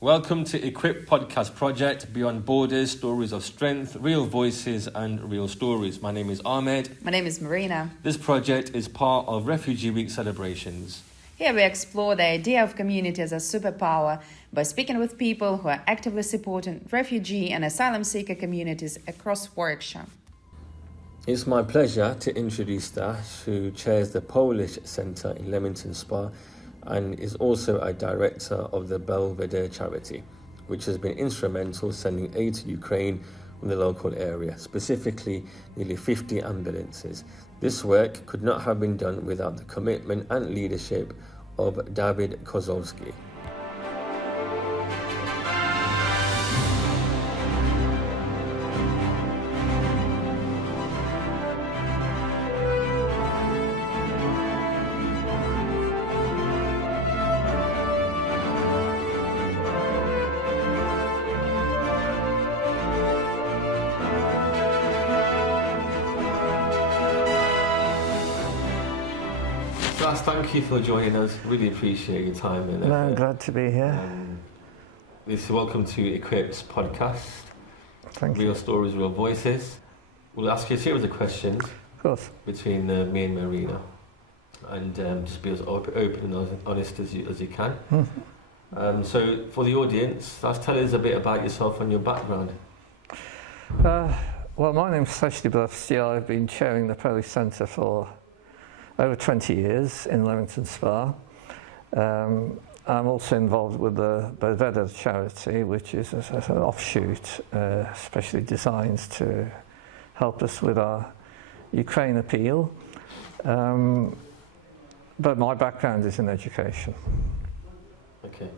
Welcome to Equip Podcast Project, Beyond Borders, Stories of Strength, Real Voices and Real Stories. My name is Ahmed. My name is Marina. This project is part of Refugee Week celebrations. Here we explore the idea of community as a superpower by speaking with people who are actively supporting refugee and asylum seeker communities across Warwickshire. It's my pleasure to introduce Stas, who chairs the Polish Centre in Leamington Spa and is also a director of the Belveder charity, which has been instrumental sending aid to Ukraine from the local area, specifically nearly 50 ambulances. This work could not have been done without the commitment and leadership of David Kozolski. Stas, thank you for joining us. Really appreciate your time. And I'm glad to be here. Welcome to Equip's podcast. Thank you. Real Stories, Real Voices. We'll ask you a series of questions. Of course. Between me and Marina. And just be as open and honest as you can. Mm-hmm. So for the audience, Stas, tell us a bit about yourself and your background. Well, my name's Stas Librowski. I've been chairing the Polish Centre for over 20 years in Leamington Spa. I'm also involved with the Belveder charity, which is an offshoot, especially designed to help us with our Ukraine appeal. But my background is in education. Okay.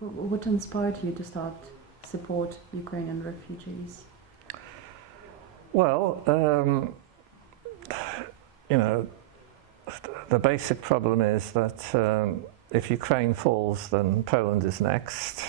What inspired you to start support Ukrainian refugees? Well, the basic problem is that if Ukraine falls, then Poland is next,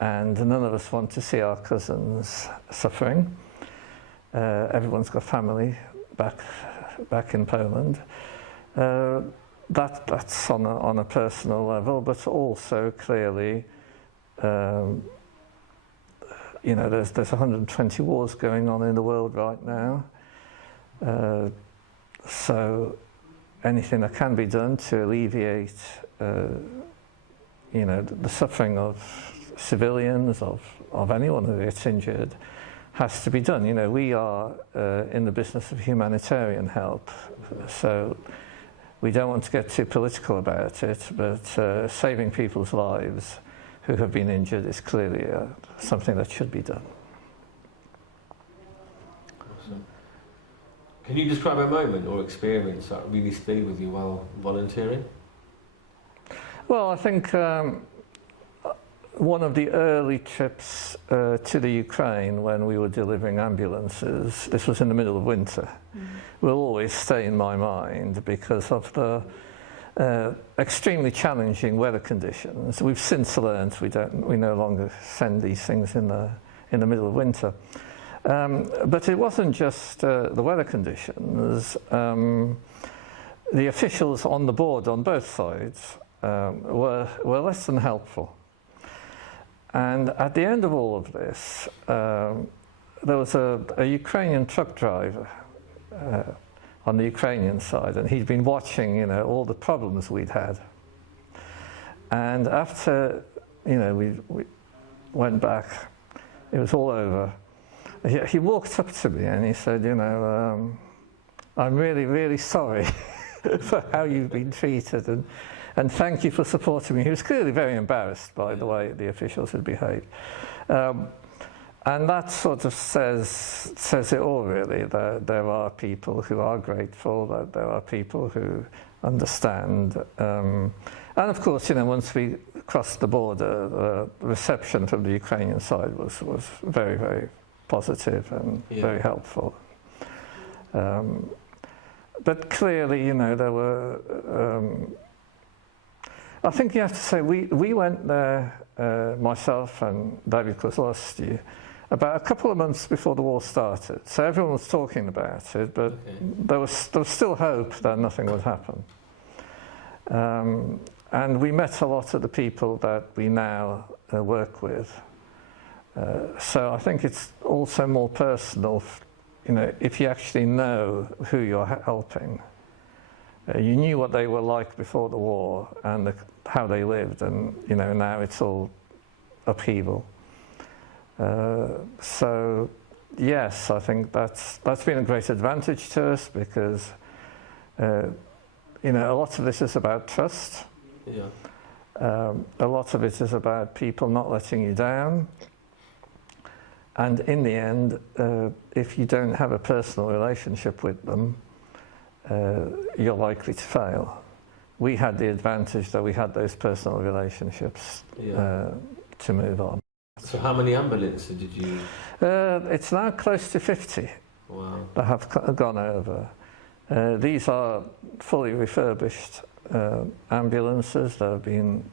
and none of us want to see our cousins suffering. Everyone's got family back in Poland. That's on a personal level, but also clearly, there's 120 wars going on in the world right now. So anything that can be done to alleviate, the suffering of civilians, of anyone who gets injured, has to be done. We are in the business of humanitarian help, so we don't want to get too political about it, but saving people's lives who have been injured is clearly something that should be done. Can you describe a moment or experience that really stayed with you while volunteering? Well, I think one of the early trips to the Ukraine when we were delivering ambulances, this was in the middle of winter, will always stay in my mind because of the extremely challenging weather conditions. We've since learned we no longer send these things in the middle of winter. But it wasn't just the weather conditions. The officials on the board on both sides were less than helpful. And at the end of all of this, there was a Ukrainian truck driver on the Ukrainian side, and he'd been watching, all the problems we'd had. And after, we went back, it was all over. He walked up to me and he said, I'm really, really sorry for how you've been treated, and thank you for supporting me. He was clearly very embarrassed by the way the officials had behaved. And that sort of says it all, really, that there are people who are grateful, that there are people who understand. And of course, once we crossed the border, the reception from the Ukrainian side was very, very positive and very helpful. But clearly, there were... I think you have to say, we went there, myself and David Kozolski, about a couple of months before the war started. So everyone was talking about it, but there was still hope that nothing would happen. and we met a lot of the people that we now work with. So I think it's also more personal, you know, if you actually know who you're helping. You knew what they were like before the war and how they lived, and you know, now it's all upheaval. So yes, I think that's been a great advantage to us, because you know, a lot of this is about trust. Yeah. A lot of it is about people not letting you down. And in the end, if you don't have a personal relationship with them, you're likely to fail. We had the advantage that we had those personal relationships to move on. So how many ambulances did you? It's now close to 50 Wow. that have gone over. These are fully refurbished ambulances that have been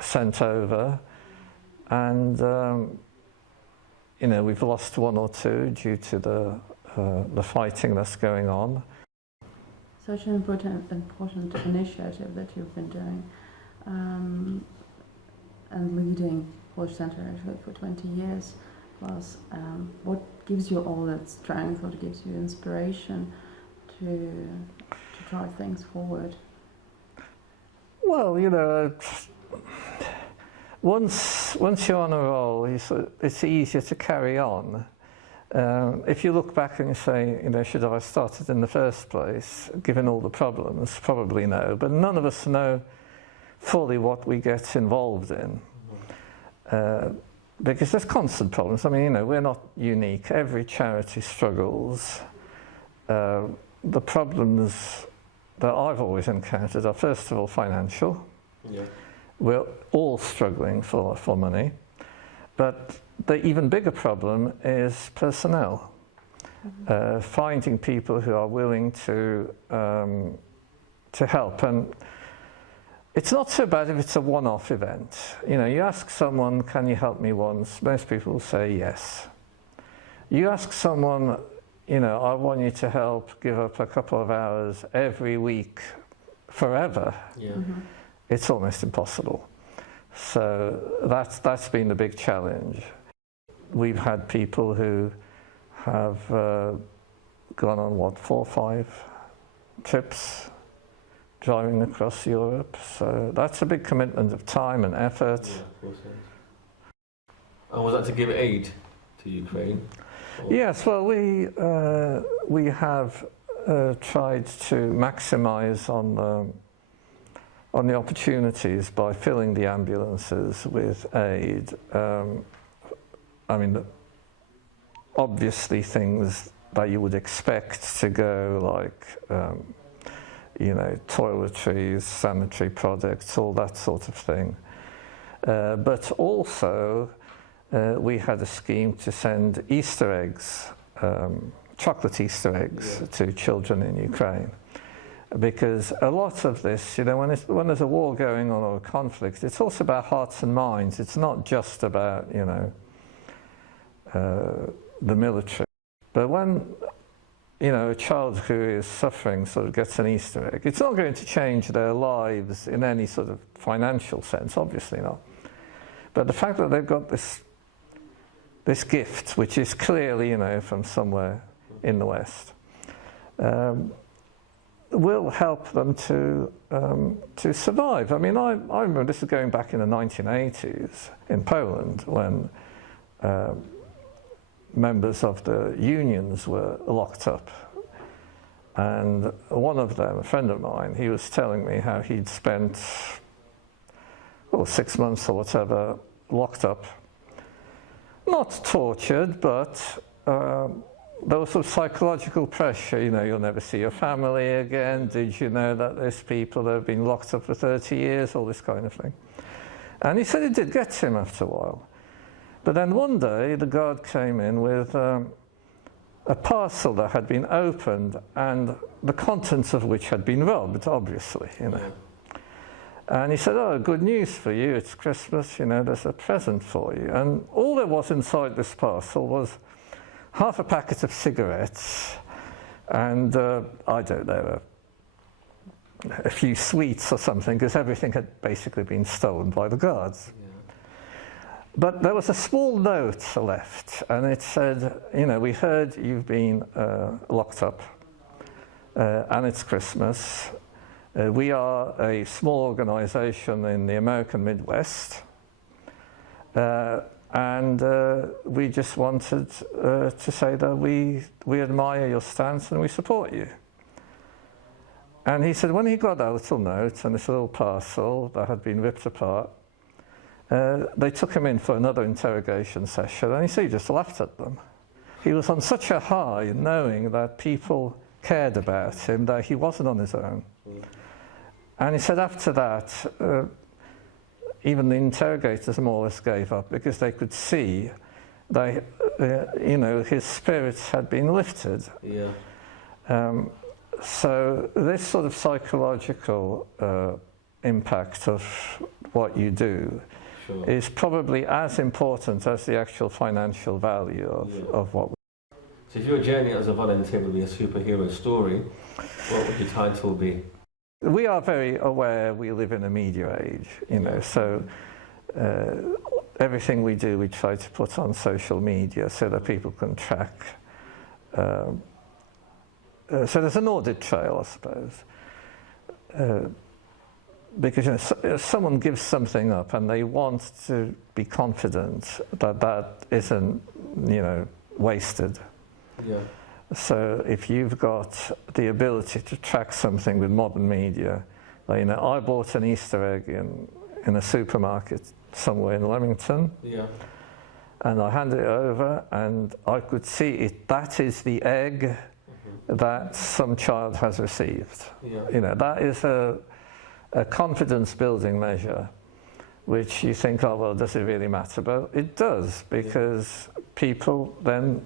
sent over, and you know, we've lost one or two due to the fighting that's going on. Such an important initiative that you've been doing, and leading Polish Center for 20 years plus. What gives you all that strength? What gives you inspiration to drive things forward? Well, you know, once you're on a roll, it's easier to carry on. If you look back and you say, you know, should I have started in the first place, given all the problems? Probably no, but none of us know fully what we get involved in. Because there's constant problems. I mean, you know, we're not unique. Every charity struggles. The problems that I've always encountered are, first of all, financial. Yeah. We're all struggling for money. But the even bigger problem is personnel. Finding people who are willing to help. And it's not so bad if it's a one-off event. You know, you ask someone, can you help me once? Most people will say yes. You ask someone, you know, I want you to help give up a couple of hours every week forever. Yeah. It's almost impossible. So that's been the big challenge. We've had people who have gone on, what, 4 or 5 trips driving across Europe. So that's a big commitment of time and effort. Yeah, of course. And was that to give aid to Ukraine? Or? Yes, well, we have tried to maximise on the opportunities by filling the ambulances with aid. I mean, obviously things that you would expect to go, like, you know, toiletries, sanitary products, all that sort of thing. But also, we had a scheme to send Easter eggs, chocolate Easter eggs, to children in Ukraine. Because a lot of this, you know, when there's a war going on or a conflict, it's also about hearts and minds. It's not just about, you know, the military. But when, you know, a child who is suffering sort of gets an Easter egg, it's not going to change their lives in any sort of financial sense, obviously not. But the fact that they've got this gift, which is clearly, you know, from somewhere in the West, will help them to survive. I mean, I remember this is going back in the 1980s in Poland, when members of the unions were locked up. And one of them, a friend of mine, he was telling me how he'd spent 6 months or whatever locked up. Not tortured, but there was sort of psychological pressure. You know, you'll never see your family again. Did you know that there's people that have been locked up for 30 years, all this kind of thing. And he said it did get to him after a while. But then one day, the guard came in with a parcel that had been opened and the contents of which had been robbed, obviously, you know. And he said, oh, good news for you, it's Christmas, you know, there's a present for you. And all there was inside this parcel was half a packet of cigarettes and, I don't know, a few sweets or something, because everything had basically been stolen by the guards. But there was a small note left, and it said, you know, we heard you've been locked up, and it's Christmas. We are a small organisation in the American Midwest, and we just wanted to say that we admire your stance and we support you. And he said when he got that little note and this little parcel that had been ripped apart, they took him in for another interrogation session, and he said he just laughed at them. He was on such a high knowing that people cared about him that he wasn't on his own. And he said after that, even the interrogators more or less gave up because they could see that, you know, his spirits had been lifted. So this sort of psychological impact of what you do is probably as important as the actual financial value of what we do. So if your journey as a volunteer would be a superhero story, what would your title be? We are very aware we live in a media age, you know, so everything we do we try to put on social media so that people can track. So there's an audit trail, I suppose. Because you know, someone gives something up and they want to be confident that that isn't, you know, wasted. So if you've got the ability to track something with modern media, like, you know, I bought an Easter egg in a supermarket somewhere in Leamington, and I handed it over and I could see it. That is the egg that some child has received. You know, that is a confidence building measure, which you think, oh well, does it really matter? But it does, because people then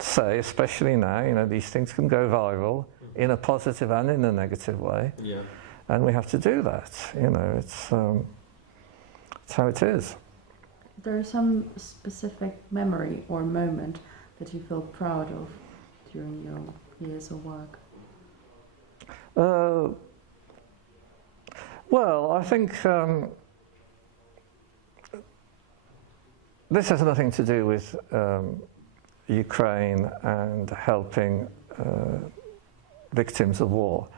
say, especially now, you know, these things can go viral in a positive and in a negative way, and we have to do that. You know, it's how it is. There is some specific memory or moment that you feel proud of during your years of work? Well, I think this has nothing to do with Ukraine and helping victims of war.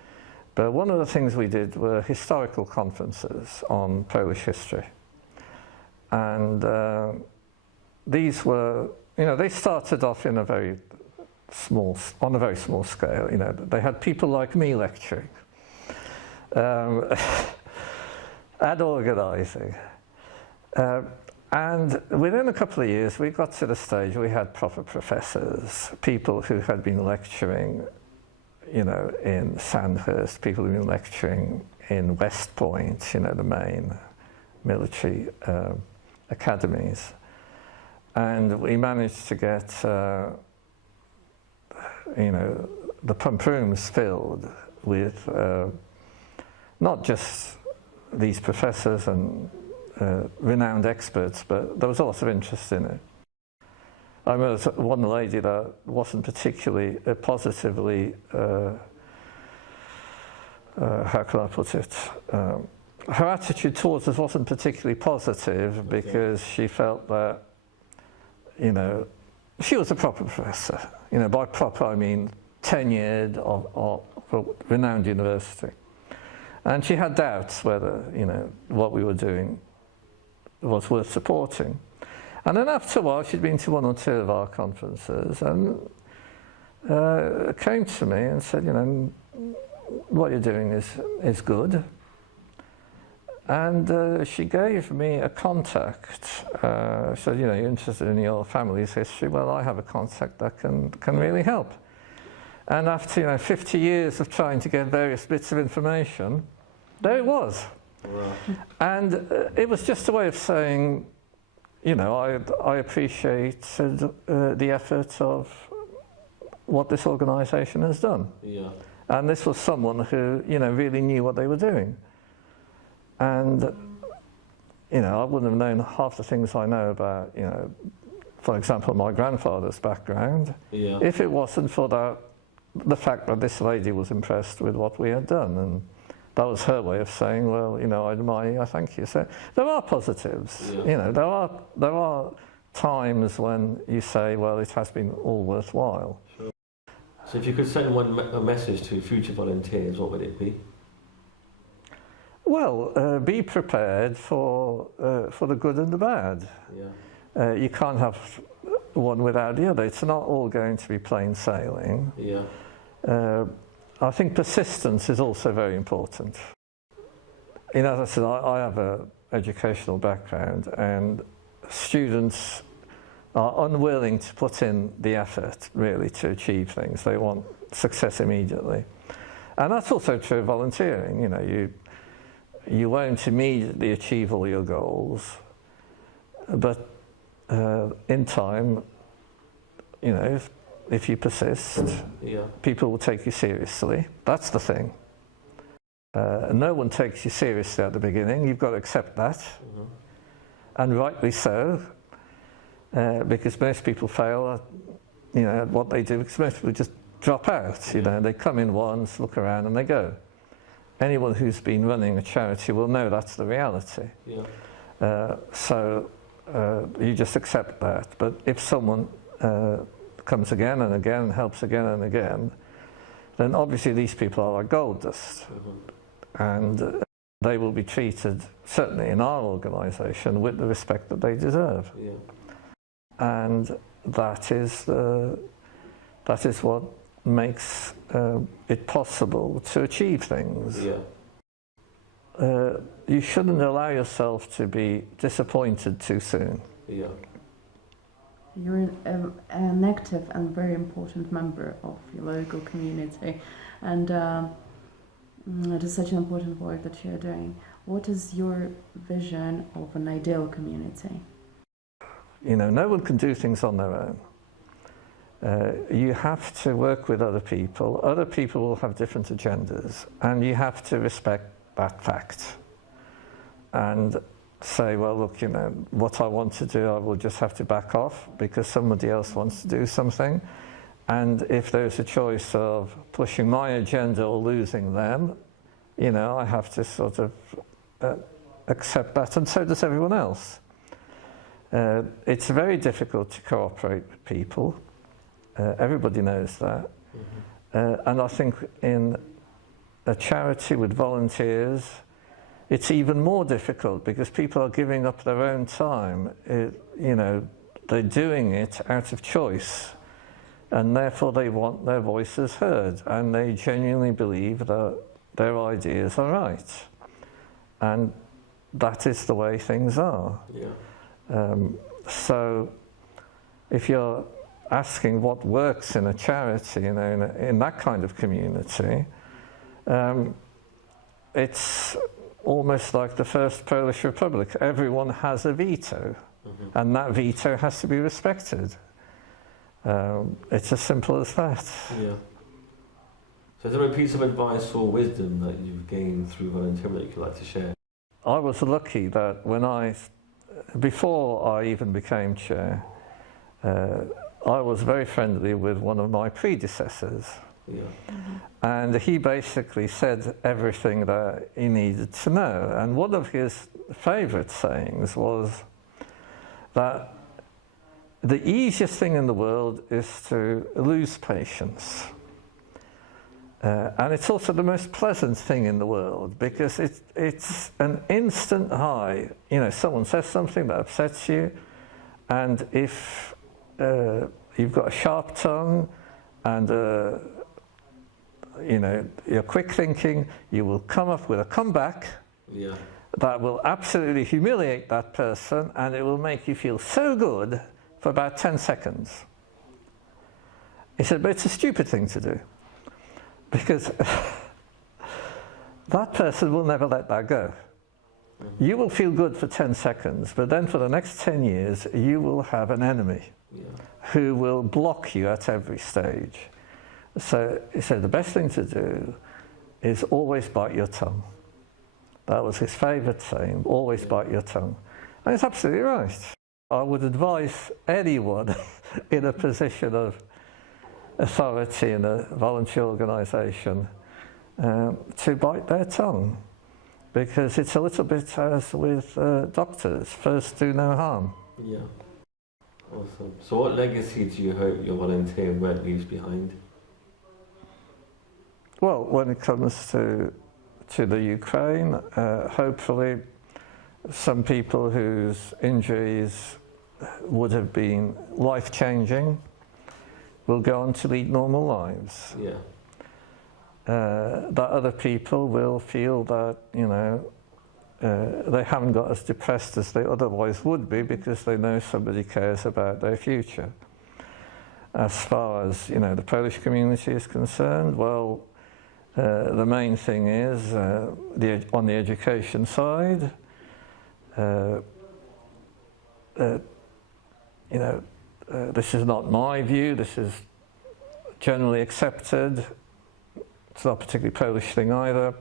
But one of the things we did were historical conferences on Polish history. And these were, you know, they started off in a very small, on a very small scale. You know, they had people like me lecturing and organising. And within a couple of years, we got to the stage we had proper professors, people who had been lecturing, you know, in Sandhurst, people who had been lecturing in West Point, you know, the main military academies. And we managed to get, you know, the pump rooms filled with not just these professors and renowned experts, but there was a lot of interest in it. I remember one lady that wasn't particularly positively, how can I put it, her attitude towards us wasn't particularly positive because she felt that, you know, she was a proper professor. You know, by proper I mean tenured of a renowned university. And she had doubts whether, you know, what we were doing was worth supporting. And then after a while, she'd been to one or two of our conferences and came to me and said, you know, what you're doing is good. And she gave me a contact. She said, you know, you're interested in your family's history. Well, I have a contact that can really help. And after, you know, 50 years of trying to get various bits of information, there it was. Right. And it was just a way of saying, you know, I appreciate the effort of what this organisation has done. Yeah. And this was someone who, you know, really knew what they were doing. And, you know, I wouldn't have known half the things I know about, you know, for example, my grandfather's background, if it wasn't for the fact that this lady was impressed with what we had done. And that was her way of saying, well, you know, I admire you, I thank you. So there are positives. Yeah. You know, there are times when you say, well, it has been all worthwhile. Sure. So if you could send a message to future volunteers, what would it be? Well, be prepared for the good and the bad. Yeah. You can't have one without the other. It's not all going to be plain sailing. Yeah. I think persistence is also very important. You know, as I said, I have an educational background, and students are unwilling to put in the effort, really, to achieve things. They want success immediately. And that's also true of volunteering. You know, you won't immediately achieve all your goals, but in time, you know, if you persist, Yeah. people will take you seriously. That's the thing. No one takes you seriously at the beginning. You've got to accept that. Mm-hmm. And rightly so, because most people fail at, you know, at what they do, because most people just drop out. You know, they come in once, look around, and they go. Anyone who's been running a charity will know that's the reality. Yeah. So you just accept that. But if someone comes again and again and helps again and again, then obviously these people are like gold dust. Mm-hmm. And they will be treated, certainly in our organisation, with the respect that they deserve. Yeah. And that is what makes it possible to achieve things. Yeah. You shouldn't allow yourself to be disappointed too soon. Yeah. You're an active and very important member of your local community, and it is such an important work that you're doing. What is your vision of an ideal community? You know, no one can do things on their own. You have to work with other people. Other people will have different agendas, and you have to respect that fact. And say, well, look, you know, what I want to do, I will just have to back off because somebody else wants to do something. And if there's a choice of pushing my agenda or losing them, you know, I have to sort of accept that, and so does everyone else. It's very difficult to cooperate with people. Everybody knows that. Mm-hmm. And I think in a charity with volunteers, it's even more difficult because people are giving up their own time. You know, they're doing it out of choice, and therefore they want their voices heard, and they genuinely believe that their ideas are right. And that is the way things are. Yeah. So if you're asking what works in a charity, you know, in that kind of community, it's almost like the first Polish Republic. Everyone has a veto, mm-hmm. and that veto has to be respected. It's as simple as that. Yeah. So is there a piece of advice or wisdom that you've gained through volunteering that you could like to share? I was lucky that before I even became chair, I was very friendly with one of my predecessors. Yeah. Mm-hmm. And he basically said everything that he needed to know. And one of his favourite sayings was that the easiest thing in the world is to lose patience. And it's also the most pleasant thing in the world because it's an instant high. You know, someone says something that upsets you, and if you've got a sharp tongue and you know, you're quick thinking, you will come up with a comeback that will absolutely humiliate that person, and it will make you feel so good for about 10 seconds. He said, but it's a stupid thing to do, because that person will never let that go. You will feel good for 10 seconds, but then for the next 10 years, you will have an enemy who will block you at every stage. So he said the best thing to do is always bite your tongue. That was his favourite saying, always bite your tongue. And it's absolutely right. I would advise anyone in a position of authority in a voluntary organisation to bite their tongue, because it's a little bit as with doctors, first do no harm. Yeah. Awesome. So what legacy do you hope your volunteering work leaves behind? Well, when it comes to the Ukraine, hopefully some people whose injuries would have been life-changing will go on to lead normal lives. Yeah. That other people will feel that, you know, they haven't got as depressed as they otherwise would be because they know somebody cares about their future. As far as, you know, the Polish community is concerned, well, the main thing is on the education side, you know, this is not my view, this is generally accepted. It's not a particularly Polish thing either.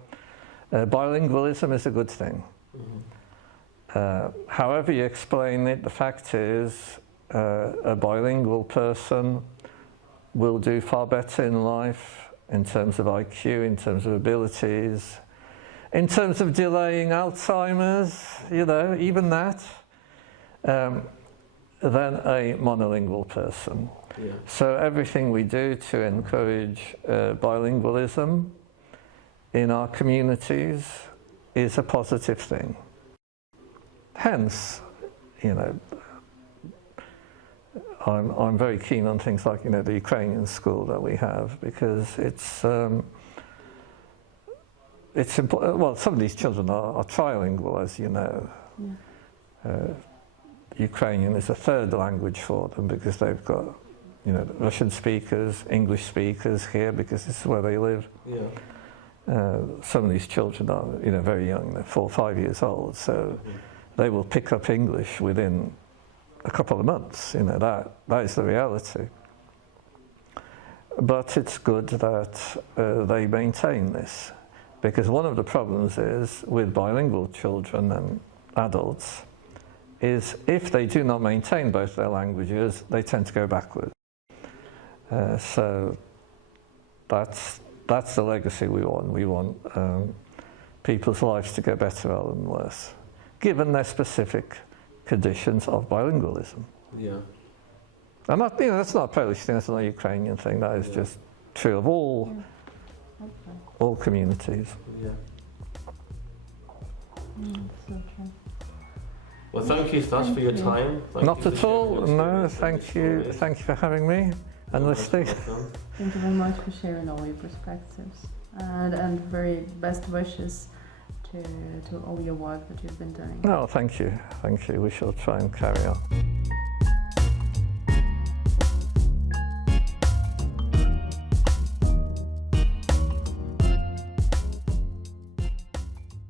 Bilingualism is a good thing. However you explain it, the fact is a bilingual person will do far better in life in terms of IQ, in terms of abilities, in terms of delaying Alzheimer's, you know, even that, than a monolingual person. Yeah. So everything we do to encourage bilingualism in our communities is a positive thing. Hence, you know, I'm very keen on things like, you know, the Ukrainian school that we have, because it's important. Well, some of these children are trilingual, as you know. Yeah. Ukrainian is a third language for them because they've got, you know, Russian speakers, English speakers here because this is where they live. Yeah. Some of these children are, you know, very young, they're 4 or 5 years old, so they will pick up English within a couple of months, you know, that is the reality. But it's good that they maintain this, because one of the problems is with bilingual children and adults is if they do not maintain both their languages, they tend to go backward. So that's the legacy we want. We want people's lives to get better rather than worse, given their specific conditions of bilingualism. Yeah. And that, you know, that's not a Polish thing, that's not a Ukrainian thing, that is just true of all communities. Yeah. So true. Well, thank you, Stas, for your time. Not at all, no, thank you for having me and listening. Thank you very much for sharing all your perspectives, and very best wishes to all your work that you've been doing. No, thank you, we shall try and carry on.